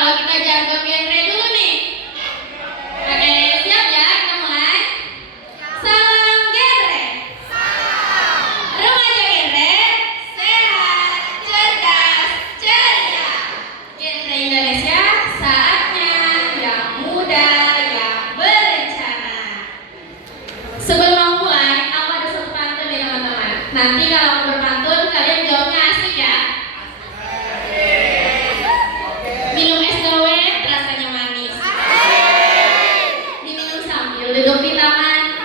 kalau kita jargon genre dulu nih. Oke, siap ya? Kita mulai. Salam genre. Remaja genre, sehat, cerdas, ceria. Genre Indonesia, saatnya yang muda, yang berencana. Sebelum mulai, aku ada satu pantun nih teman-teman. Nanti kalau aku berpantun, kalian jawabnya asik ya. Minum es dawet rasanya manis. Diminum sambil duduk di taman.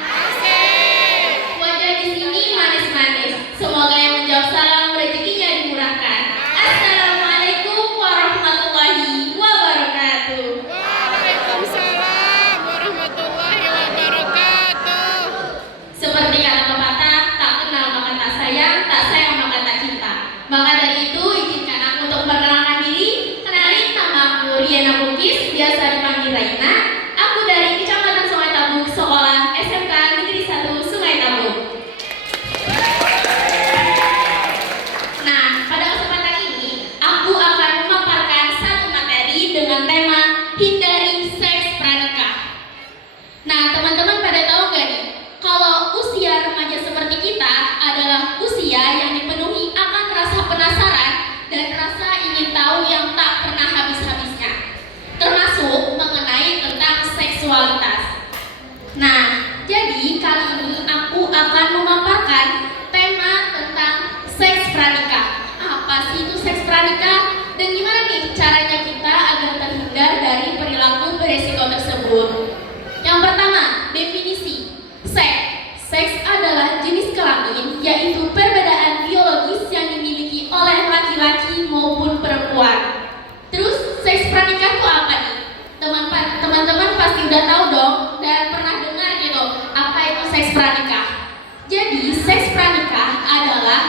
Wajah di sini manis-manis. Semoga yang menjawab salam rezekinya dimurahkan. Assalamualaikum warahmatullahi wabarakatuh. Waalaikumsalam warahmatullahi wabarakatuh. Seperti kata pepatah, tak kenal maka tak sayang maka tak cinta. Maka dari itu, izinkan aku untuk memperkenalkan diri. Kenalin, nama aku Riana Bukis, biasa dipanggil Raina. Aku dari Kecamatan Sungai Tabuk, Sekolah SMK Negeri 1 Sungai Tabuk. Nah, pada kesempatan ini, aku akan memaparkan satu materi dengan tema hindari seks pranikah. Nah, teman-teman pada tahu gak nih, kalau usia remaja seperti kita adalah usia yang dipenuhi akan rasa penasaran dan rasa ingin tahu yang tak pernah habis-habisnya, termasuk mengenai tentang seksualitas. Nah, jadi kali ini aku akan memaparkan tema tentang seks pranikah. Apa sih itu seks pranikah? Dan gimana nih caranya kita agar terhindar dari perilaku beresiko tersebut? Yang pertama, definisi. Seks adalah jenis kelamin, yaitu perbedaan biologis yang dimiliki oleh laki-laki maupun perempuan. Terus, seks pranikah itu apa nih? Teman-teman pasti udah tahu dong dan pernah dengar gitu, apa itu seks pranikah. Jadi, seks pranikah adalah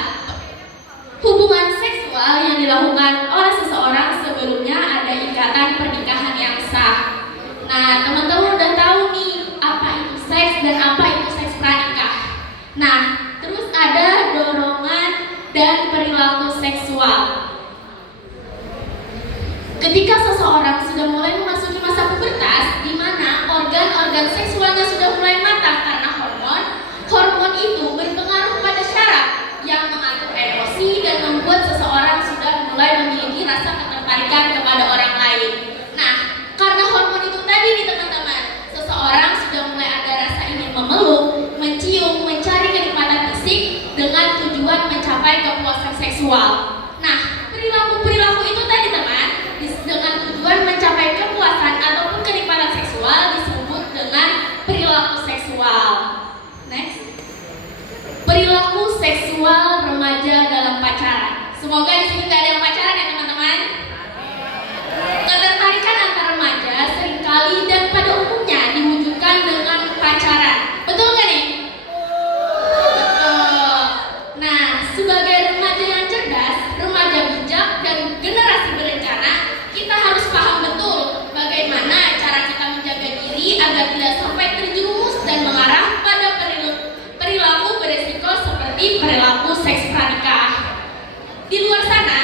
hubungan seksual yang dilakukan oleh seseorang sebelumnya ada ikatan pernikahan yang sah. Nah, teman-teman udah tahu nih apa itu seks dan apa itu seks pranikah. Nah, terus ada dorongan dan perilaku seksual. Ketika seseorang sudah mulai memasuki masa pubertas, di mana organ-organ seksualnya sudah mulai matang karena hormon itu berpengaruh pada syaraf yang mengatur emosi dan membuat seseorang sudah mulai memiliki rasa ketertarikan kepada orang lain. Nah, karena hormon itu tadi nih teman-teman, seseorang sudah mulai ada rasa ingin memeluk, mencium, mencari kenikmatan fisik dengan tujuan mencapai kepuasan seksual. Nah, perilaku itu tadi teman, dengan tujuan mencapai kepuasan ataupun kenikmatan seksual disebut dengan perilaku seksual. Next. Perilaku seksual remaja dalam pacaran. Semoga di sini nggak ada yang pacaran ya teman-teman. Ketertarikan antar remaja seringkali dan pada umumnya diwujudkan dengan pacaran. Betul nggak nih? Betul. Nah, sebagai remaja yang cerdas, remaja bijak dan generasi berencana, kita harus paham betul bagaimana cara kita menjaga diri agar tidak sampai terjerumus dan mengarah pada perilaku beresiko seperti perilaku seks pranikah. Di luar sana,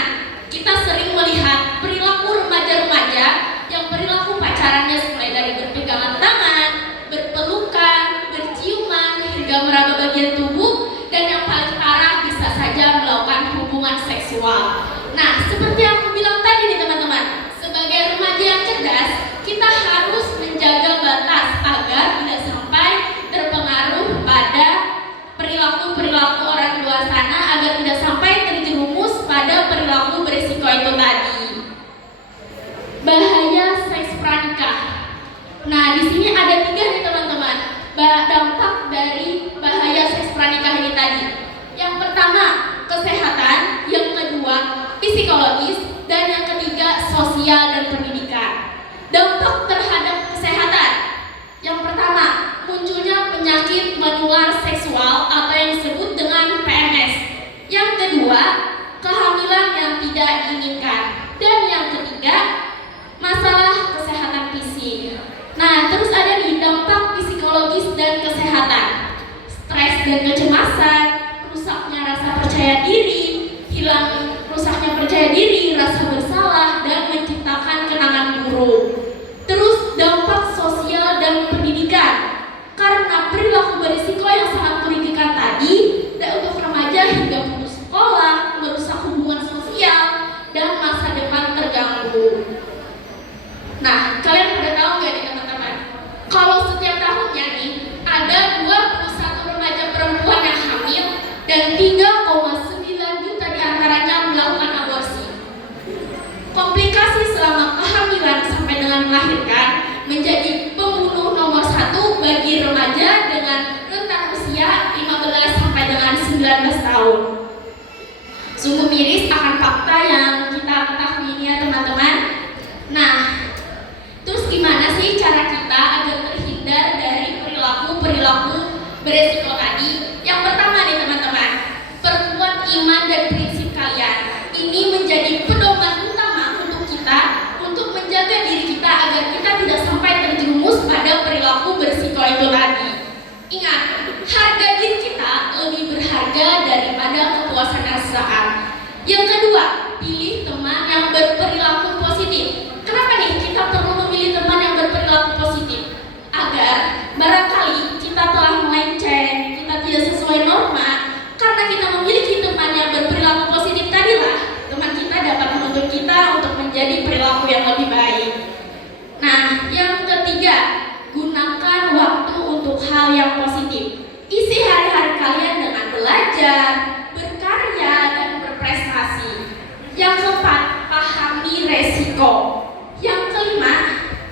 kita sering melihat perilaku remaja-remaja yang perilaku pacarannya mulai dari berpegangan tangan, berpelukan, berciuman, hingga meraba bagian tubuh, dan yang paling parah bisa saja melakukan hubungan seksual. Nah, seperti yang aku bilang tadi nih teman-teman, sebagai remaja yang cerdas, kita harus menjaga batas agar tidak sampai terpengaruh pada perilaku orang di luar sana, agar tidak sampai terjerumus pada perilaku berisiko itu tadi. Bahaya seks pranikah. Nah, di sini ada 3 nih teman-teman, dampak dari bahaya seks pranikah ini tadi. Yang pertama, kesehatan. Yang kedua, psikologis. Dan yang ketiga, sosial dan pendidikan. Dampak terhadap kesehatan. Yang pertama, munculnya penyakit menular seksual atau yang disebut dengan PMS. Yang kedua, kehamilan yang tidak diinginkan. Dan yang ketiga, masalah kesehatan fisik. Nah, terus ada nih dampak psikologis dan kesehatan. Stres dan kecemasan, rusaknya rasa percaya diri, rusaknya percaya diri, rasa bersalah, yang kita ketahui ini ya teman-teman. Nah, terus gimana sih cara kita agar terhindar dari perilaku-perilaku beresiko tadi? Yang pertama nih teman-teman, perkuat iman dan prinsip kalian. Ini menjadi pedoman utama untuk kita untuk menjaga diri kita agar kita tidak sampai terjerumus pada perilaku beresiko itu tadi. Ingat, harga diri kita lebih berharga daripada kepuasan sesaat. Yang kedua, pilih teman yang berperilaku positif. Kenapa nih kita perlu memilih teman yang berperilaku positif? Agar barangkali kita telah melenceng, kita tidak sesuai norma, karena kita memiliki teman yang berperilaku positif tadilah, teman kita dapat menuntut kita untuk menjadi perilaku yang lebih baik. Nah, yang ketiga, gunakan waktu untuk hal yang positif. Isi hari-hari kalian dengan belajar, berkarya, dan berprestasi. Yang keempat, pahami resiko. Yang kelima,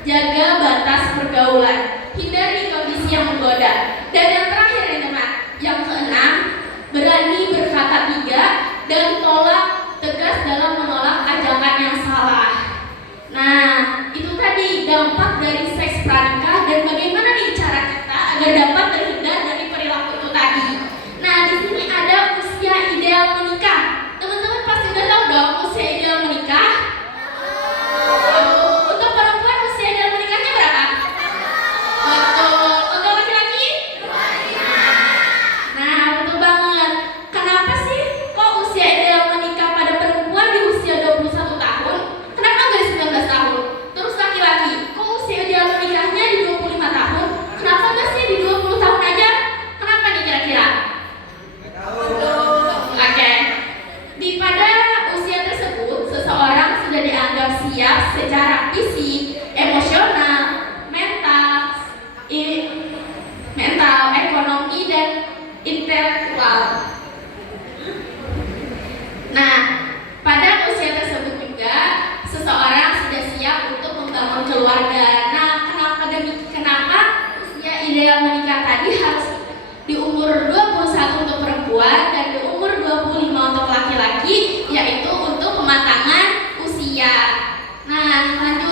jaga batas pergaulan. Hindari kondisi yang menggoda. Dan yang terakhir ya teman, yang keenam, berani berkata tidak dan tolak tegas dalam menolak ajakan yang salah. Nah, itu tadi dampak dari seks pranikah dan bagaimana nih cara kita agar dapat terhindar dari perilaku itu tadi. Nah, di sini ada usia ideal menikah. Teman-teman pasti udah tahu dong usia ideal menikah. Untuk perempuan usia ideal menikahnya berapa? Betul. Untuk laki-laki? Nah, betul banget. Kenapa sih kok usia ideal menikah pada perempuan di usia 21 tahun? Kenapa nggak di 19 tahun? Terus laki-laki, kok usia ideal menikahnya di 25 tahun? Kenapa nggak sih di 20 tahun aja? Kenapa nih kira-kira? Oke. Di pada usia tersebut, seseorang sudah dianggap siap secara fisik, emosional, mental, ekonomi, dan intelektual. Nah, pada usia tersebut juga seseorang sudah siap untuk membangun keluarga. Nah, kenapa usia ideal menikah tadi harus di umur 21 untuk perempuan dan di umur 25 untuk laki-laki, yaitu untuk pematangan usia. Nah, lanjut